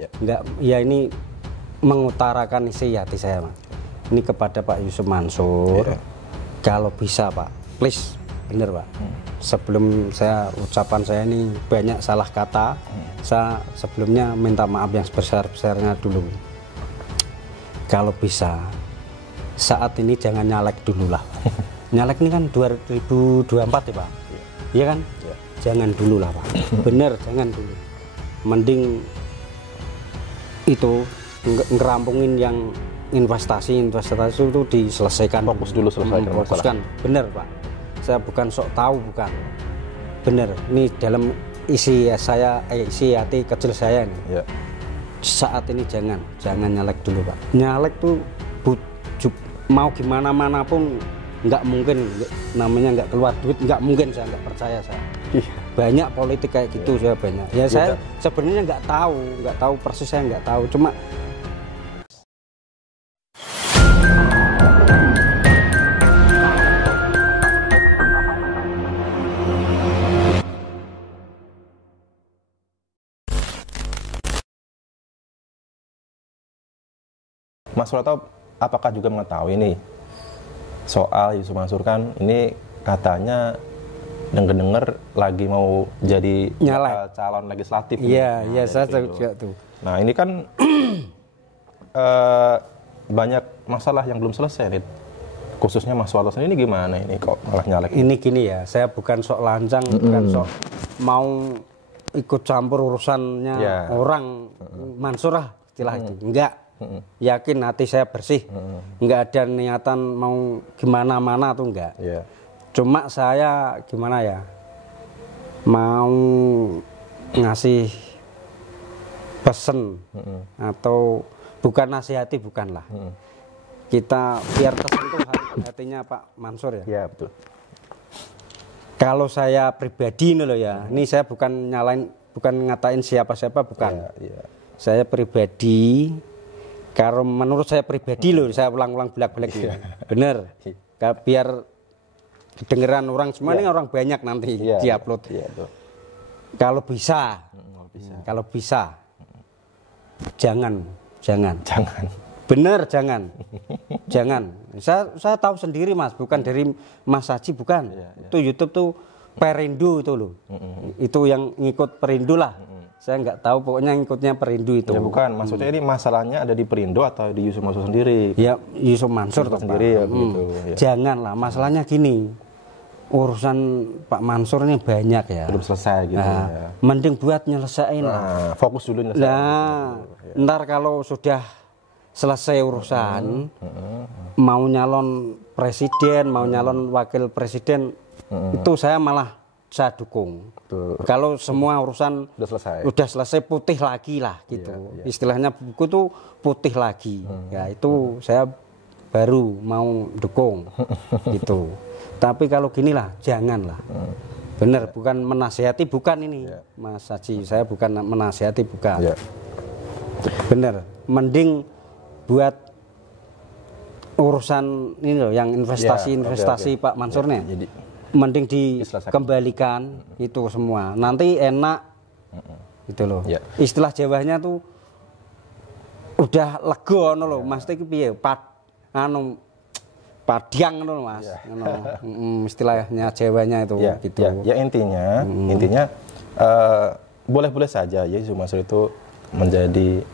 Ya. Enggak, ya ini mengutarakan isi hati saya, Mas. Ini kepada Pak Yusuf Mansur. Ya. Kalau bisa, Pak, please, bener, Pak. Sebelum ucapan saya ini banyak salah kata, saya sebelumnya minta maaf yang sebesar-besarnya dulu. Kalau bisa, saat ini jangan nyalek dulu lah. Nyalek ini kan 2024 ya, Pak. Iya kan? Ya. Jangan dulu lah, Pak. Bener, jangan dulu. Mending itu ngerampungin yang investasi itu diselesaikan. Fokus dulu selesaikan fokuskan. Bener, Pak. Saya bukan sok tahu, bukan. Bener. Ini dalam isi hati kecil saya nih. Ya. Saat ini jangan nyalek dulu, Pak. Nyalek tuh mau gimana manapun nggak mungkin, namanya nggak keluar duit, nggak mungkin, saya nggak percaya saya. Banyak politik kayak gitu, saya banyak. Ya saya sebenarnya nggak tahu persis, saya nggak tahu, cuma Mas Suratop, apakah juga mengetahui ini soal Yusuf Mansur kan ini katanya denger lagi mau jadi calon legislatif. Iya, iya, saya juga tuh. Nah ini kan banyak masalah yang belum selesai nih. Khususnya Mas Suratop ini gimana ini kok malah nyalek? Ini gini ya, saya bukan sok lancang, bukan sok mau ikut campur urusannya orang Mansur lah istilah itu. Enggak. Yakin hati saya bersih. Enggak ada niatan mau gimana-mana tuh enggak. Yeah. Cuma saya gimana ya, mau ngasih pesen atau bukan nasihati, bukanlah. Kita biar tersentuh hatinya Pak Mansur ya. Iya, betul. Kalau saya pribadi nih loh ya, ini saya bukan nyalain, bukan ngatain siapa-siapa, bukan. Saya pribadi, kalau menurut saya pribadi loh, saya ulang-ulang belak-belak ya. Bener. Biar kedengeran orang semua, ini orang banyak nanti diupload. Kalau bisa, jangan. Bener, jangan. Saya tahu sendiri, Mas, bukan dari Mas Haji, bukan. Itu YouTube tuh Perindo itu loh. Itu yang ngikut Perindo lah. Saya nggak tahu, pokoknya ngikutnya Perindo itu. Ya bukan, maksudnya ini masalahnya ada di Perindo atau di Yusuf Mansur sendiri? Ya Yusuf Mansur sendiri ya begitu. Ya. Janganlah, masalahnya gini. Urusan Pak Mansur ini banyak ya. Belum selesai gitu ya. Mending buat nyelesain. Fokus dulu nyelesain. Ntar kalau sudah selesai urusan, mau nyalon presiden, mau nyalon wakil presiden, itu saya dukung. Kalau semua urusan udah selesai putih lagi lah gitu. Istilahnya buku tuh putih lagi. Ya itu saya baru mau dukung gitu. Tapi kalau ginilah janganlah. Bener, bukan menasihati, bukan ini Mas Haji. Saya bukan menasihati, bukan. Bener, mending buat urusan ini loh, yang investasi Pak Mansur nih, mending dikembalikan itu semua. Nanti enak, gitu loh. Istilah Jawanya tuh udah lego loh, Mas. Itu piye? Padiang loh, Mas. Istilahnya Jawanya itu. Gitu. Ya intinya boleh-boleh saja ya Yusuf Mansur itu menjadi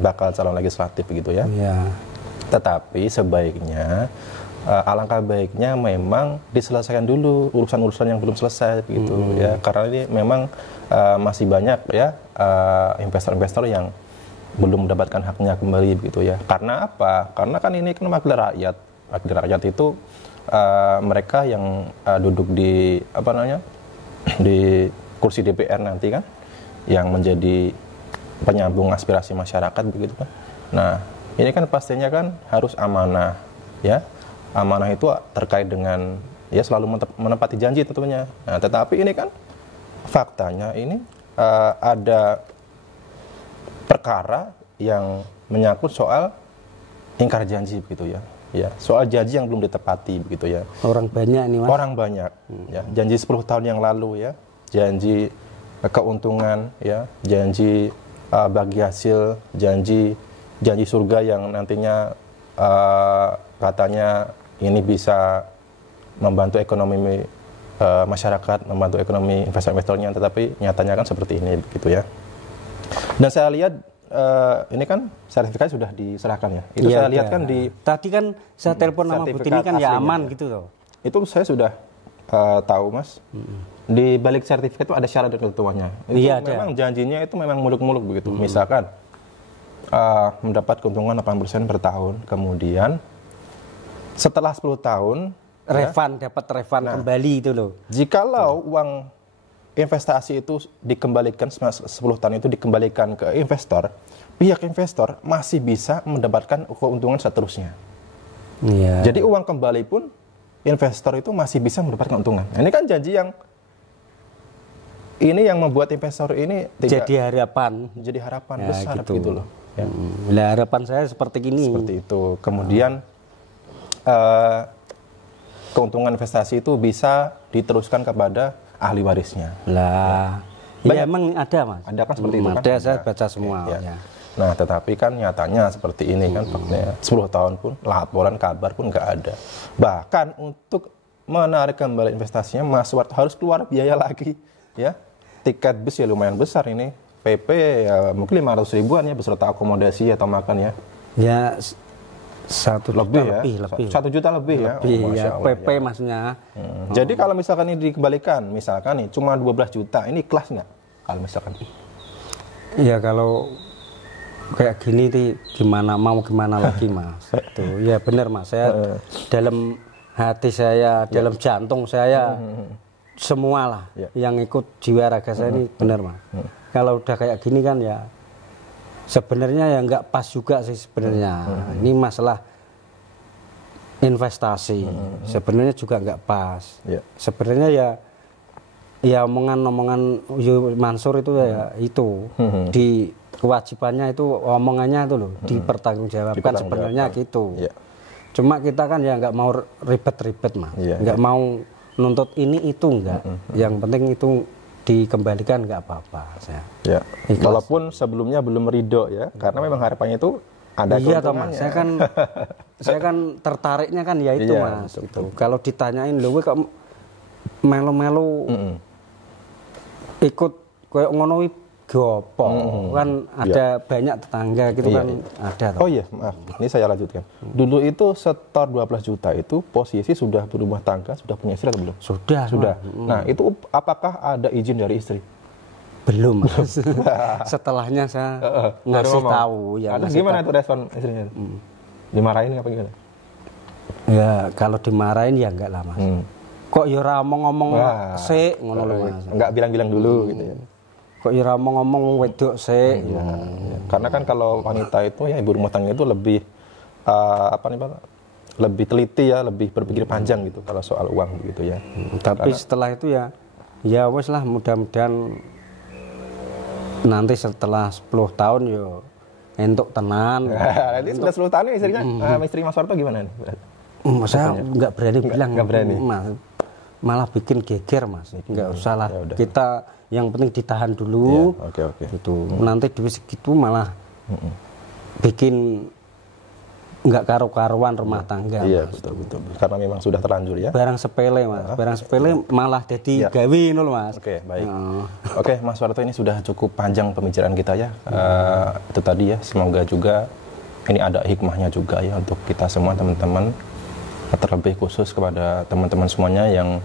bakal calon legislatif begitu ya. Tetapi sebaiknya alangkah baiknya memang diselesaikan dulu urusan-urusan yang belum selesai begitu ya, karena ini memang masih banyak ya investor-investor yang belum mendapatkan haknya kembali begitu ya. Karena apa? Karena kan ini kan wakil rakyat itu mereka yang duduk di di kursi DPR nanti kan, yang menjadi penyambung aspirasi masyarakat begitu kan. Nah ini kan pastinya kan harus amanah ya. Amanah itu terkait dengan ya selalu menepati janji tentunya. Nah tetapi ini kan faktanya ini ada perkara yang menyangkut soal ingkar janji begitu ya. Ya, soal janji yang belum ditepati begitu ya. Orang banyak nih, Mas. Orang banyak ya. Janji 10 tahun yang lalu ya. Janji keuntungan ya, janji bagi hasil janji surga yang nantinya katanya ini bisa membantu ekonomi masyarakat, membantu ekonomi investor-investornya, tetapi nyatanya kan seperti ini begitu ya. Dan saya lihat ini kan sertifikat sudah diserahkan ya. Itu saya lihat kan di tadi kan saya telepon nama Bu Tini kan ya aman gitu loh. Itu saya sudah tahu Mas. Di balik sertifikat itu ada syarat dan ketentuannya. Itu memang janjinya itu memang muluk-muluk begitu. Misalkan mendapat keuntungan 8% per tahun, kemudian setelah 10 tahun dapat refund kembali itu loh. Jikalau uang investasi itu dikembalikan 10 tahun itu dikembalikan ke investor, pihak investor masih bisa mendapatkan keuntungan seterusnya. Iya. Jadi uang kembali pun investor itu masih bisa mendapatkan keuntungan. Nah, ini kan janji yang membuat investor ini jadi harapan besar gitu loh. Ya. Harapan saya seperti ini. Seperti itu. Kemudian keuntungan investasi itu bisa diteruskan kepada ahli warisnya. Lah, ya emang ada Mas. Ada kan seperti itu kan? Ada, saya baca semua. Ya. Nah, tetapi kan nyatanya seperti ini kan, 10 tahun pun laporan kabar pun nggak ada. Bahkan untuk menarik kembali investasinya, Mas Warto harus keluar biaya lagi, ya. Tiket bus ya lumayan besar ini, PP ya mungkin 500 ribuan ya beserta akomodasi atau makan ya. Ya. 1 juta lebih. 1 juta lebih ya. Oh, ya PP ya. Maksudnya. Jadi kalau misalkan ini dikembalikan, misalkan nih cuma 12 juta, ini ikhlas nggak? Kalau misalkan. Ya kalau kayak gini gimana lagi Mas? Tuh, ya benar Mas. Saya dalam hati saya, dalam jantung saya semualah yang ikut jiwa raga saya ini benar Mas. Kalau udah kayak gini kan ya sebenarnya ya nggak pas juga sih sebenarnya. Ini masalah investasi. Sebenarnya juga nggak pas. Sebenarnya ya omongan Mansur itu ya itu di kewajibannya itu omongannya itu loh dipertanggungjawabkan sebenarnya gitu. Cuma kita kan ya nggak mau ribet-ribet Mas. Nggak mau nuntut ini itu enggak. Yang penting itu dikembalikan nggak apa-apa saya. Ya. Walaupun sebelumnya belum ridho ya, karena memang harapannya itu ada keuntungannya. Saya kan tertariknya kan ya itu Mas. Itu. Kalau ditanyain lho kok melu-melu ikut koyo ngono gopo kan ada banyak tetangga gitu kan ada. Oh iya, maaf. Ini saya lanjutkan. Dulu itu setor 12 juta itu posisi sudah berumah tangga, sudah punya istri atau belum? Sudah. Nah, itu apakah ada izin dari istri? Belum, Mas. Setelahnya saya ngasih tahu ya. Gimana itu respon istrinya? Dimarahin apa gimana? Ya, kalau dimarahin ya enggak lah, Mas. Kok ya ora ngomong sik ngono lho, Mas. Enggak bilang-bilang dulu gitu ya. Kok ya ngomong wedok sih. Karena kan kalau wanita itu ya ibu rumah tangga itu lebih lebih teliti ya, lebih berpikir panjang gitu kalau soal uang gitu ya. Tapi setelah itu ya wes lah mudah-mudahan nanti setelah 10 tahun yo entuk tenan. Nanti sudah 10 tahun istrinya istri Mas Warto gimana nih? Saya nggak berani bilang. Nggak berani. Malah bikin geger Mas. Nggak usah lah. Kita yang penting ditahan dulu. Oke. Gitu. Nanti duit segitu malah bikin nggak karu-karuan rumah tangga. Iya, betul. Karena memang sudah terlanjur ya. Barang sepele Mas. Barang sepele malah jadi gawe nul Mas. Oke, baik. Oke, Mas Warto, ini sudah cukup panjang pembicaraan kita ya. Itu tadi ya, semoga juga ini ada hikmahnya juga ya untuk kita semua teman-teman, terlebih khusus kepada teman-teman semuanya yang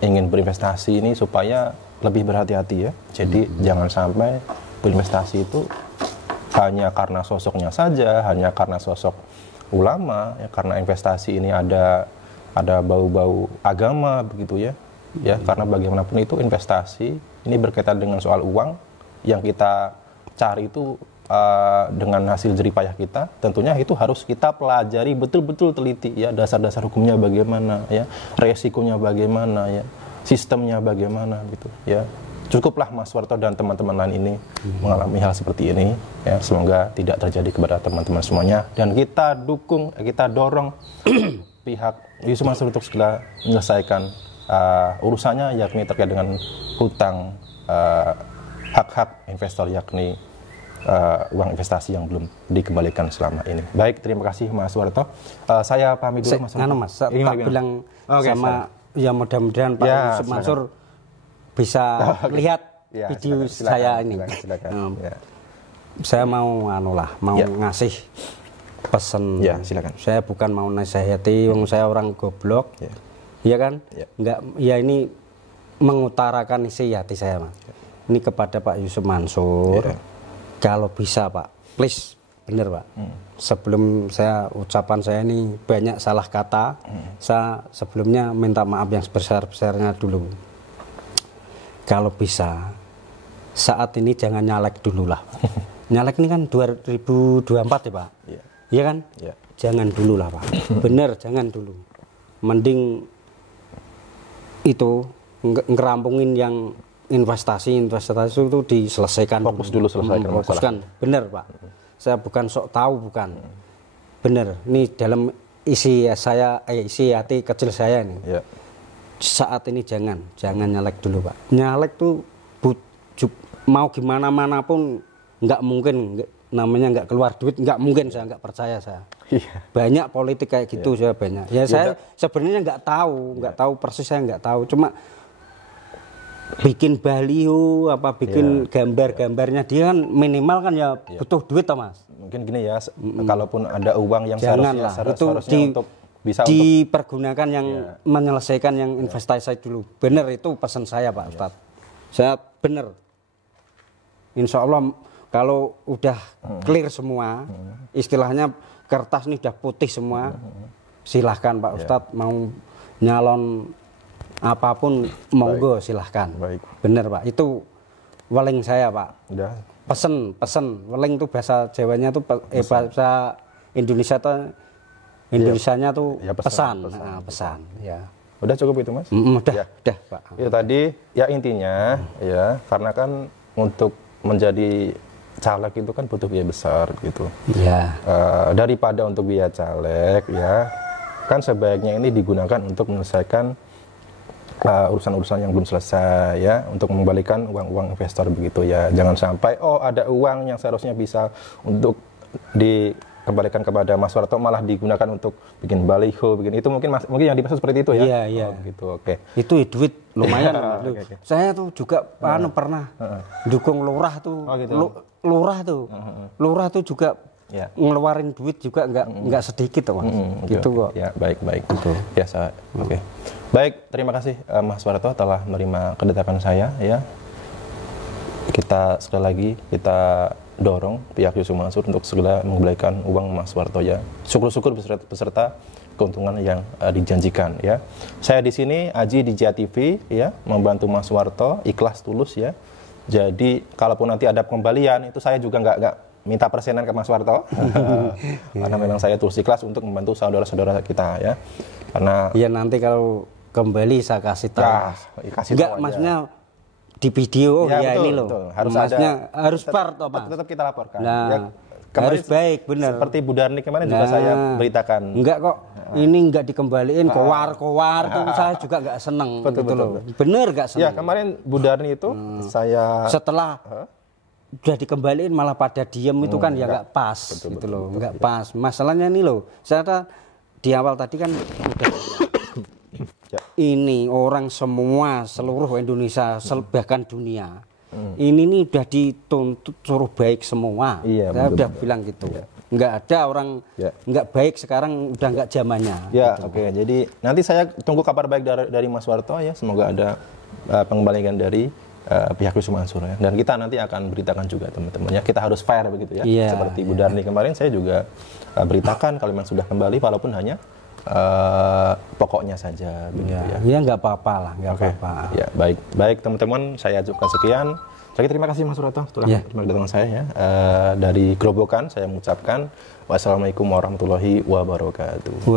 ingin berinvestasi ini supaya lebih berhati-hati ya. Jadi jangan sampai berinvestasi itu hanya karena sosoknya saja, hanya karena sosok ulama, ya, karena investasi ini ada bau-bau agama begitu ya. Ya, karena bagaimanapun itu investasi ini berkaitan dengan soal uang yang kita cari itu dengan hasil jerih payah kita, tentunya itu harus kita pelajari betul-betul teliti ya, dasar-dasar hukumnya bagaimana ya, resikonya bagaimana ya, sistemnya bagaimana gitu ya. Cukuplah Mas Warto dan teman-teman lain ini mengalami hal seperti ini ya, semoga tidak terjadi kepada teman-teman semuanya, dan kita dukung, kita dorong pihak Yusuf Mansur untuk segera menyelesaikan urusannya, yakni terkait dengan hutang hak-hak investor, yakni uang investasi yang belum dikembalikan selama ini. Baik, terima kasih Mas Warto. Saya pamit dulu Mas. Mas, tak bilang sama ya mudah-mudahan Pak Yusuf Mansur bisa lihat video saya ini. Silakan. Saya mau ngasih pesan. Ya, silakan. Saya bukan mau nasihati, saya orang goblok. Iya kan? Enggak, ya ini mengutarakan isi hati saya, Mas. Ini kepada Pak Yusuf Mansur. Kalau bisa Pak, please, bener Pak. Sebelum ucapan saya ini banyak salah kata, saya sebelumnya minta maaf yang sebesar-besarnya dulu. Kalau bisa, saat ini jangan nyalek dulu lah Pak. Nyalek ini kan 2024 ya Pak? Iya kan? Jangan dulu lah Pak. Bener, jangan dulu. Mending itu ngerampungin yang investasi itu diselesaikan. Fokus dulu selesaikan fokuskan. Bener Pak. Saya bukan sok tahu, bukan. Bener. Ini dalam isi hati kecil saya ini. Saat ini jangan nyalek dulu Pak. Nyalek tuh mau gimana manapun nggak mungkin, namanya nggak keluar duit, nggak mungkin, saya nggak percaya saya. Banyak politik kayak gitu, saya banyak. Ya saya sebenarnya nggak tahu persis, saya nggak tahu. Cuma bikin baliho bikin gambar-gambarnya dia kan minimal kan ya butuh duit toh Mas. Mungkin gini ya, kalaupun ada uang yang janganlah seharusnya untuk bisa dipergunakan yang menyelesaikan yang investasi dulu. Bener, itu pesan saya Pak Ustadz. Saya bener. Insya Allah kalau udah clear semua, istilahnya kertas ini udah putih semua, silahkan Pak Ustadz mau nyalon apapun monggo silahkan. Bener Pak, itu weling saya Pak. Pesen weling itu bahasa Jawanya tuh bahasa Indonesianya tuh pesan. Ya. Udah cukup itu Mas? Udah Pak. Itu tadi ya intinya ya, karena kan untuk menjadi caleg itu kan butuh biaya besar gitu. Daripada untuk biaya caleg ya, kan sebaiknya ini digunakan untuk menyelesaikan urusan-urusan yang belum selesai ya, untuk mengembalikan uang-uang investor begitu ya. Jangan sampai ada uang yang seharusnya bisa untuk dikembalikan kepada Mas Warto malah digunakan untuk bikin baliho, bikin itu mungkin yang dimaksud seperti itu ya. Iya. Gitu. Oke. Itu duit lumayan. Saya tuh juga pernah dukung lurah tuh. Lurah tuh juga ngeluarin duit juga nggak sedikit Mas. Gitu kok. Ya, baik. Biasa. Oke. Baik, terima kasih Mas Warto telah menerima kedatangan saya ya. Kita sekali lagi kita dorong pihak Yusuf Mansur untuk segera mengembalikan uang Mas Warto ya. Syukur-syukur beserta keuntungan yang dijanjikan ya. Saya di sini Aji di Jia TV ya, membantu Mas Warto ikhlas tulus ya. Jadi kalaupun nanti ada pengembalian itu saya juga nggak minta persenan ke Mas Warto. Karena memang saya tulus ikhlas untuk membantu saudara-saudara kita ya. Karena ya nanti kalau kembali saya kasih tahu. Enggak, maksudnya di video betul, ini loh. Harus par toh Mas. Tetap kita laporkan. Nah, harus baik, benar. Seperti Bu Darni kemarin juga saya beritakan. Enggak kok. Ini enggak dikembaliin kowar tuh saya juga enggak seneng betul. Bener enggak seneng. Ya, kemarin Bu Darni itu saya setelah udah dikembaliin malah pada diem itu kan ya enggak pas gitu loh. Enggak pas. Masalahnya ini loh. Saya di awal tadi kan udah ini orang semua seluruh Indonesia bahkan dunia ini nih udah dituntut suruh baik semua. Saya udah bilang gitu. Nggak ada orang nggak baik sekarang, udah nggak zamannya. Gitu. Oke. Jadi nanti saya tunggu kabar baik dari Mas Warto ya. Semoga ada pengembalian dari pihak Yusuf Mansur ya. Dan kita nanti akan beritakan juga teman-teman ya. Kita harus fair begitu ya. Seperti Bu Darni kemarin saya juga beritakan kalau memang sudah kembali walaupun hanya pokoknya saja begitu ya. Ya nggak apa-apa lah, nggak apa-apa. Ya, baik teman-teman, saya ajukan sekian. Jadi terima kasih Mas Warto setelah kedatangan saya ya. Dari Grobogan saya mengucapkan wassalamualaikum warahmatullahi wabarakatuh.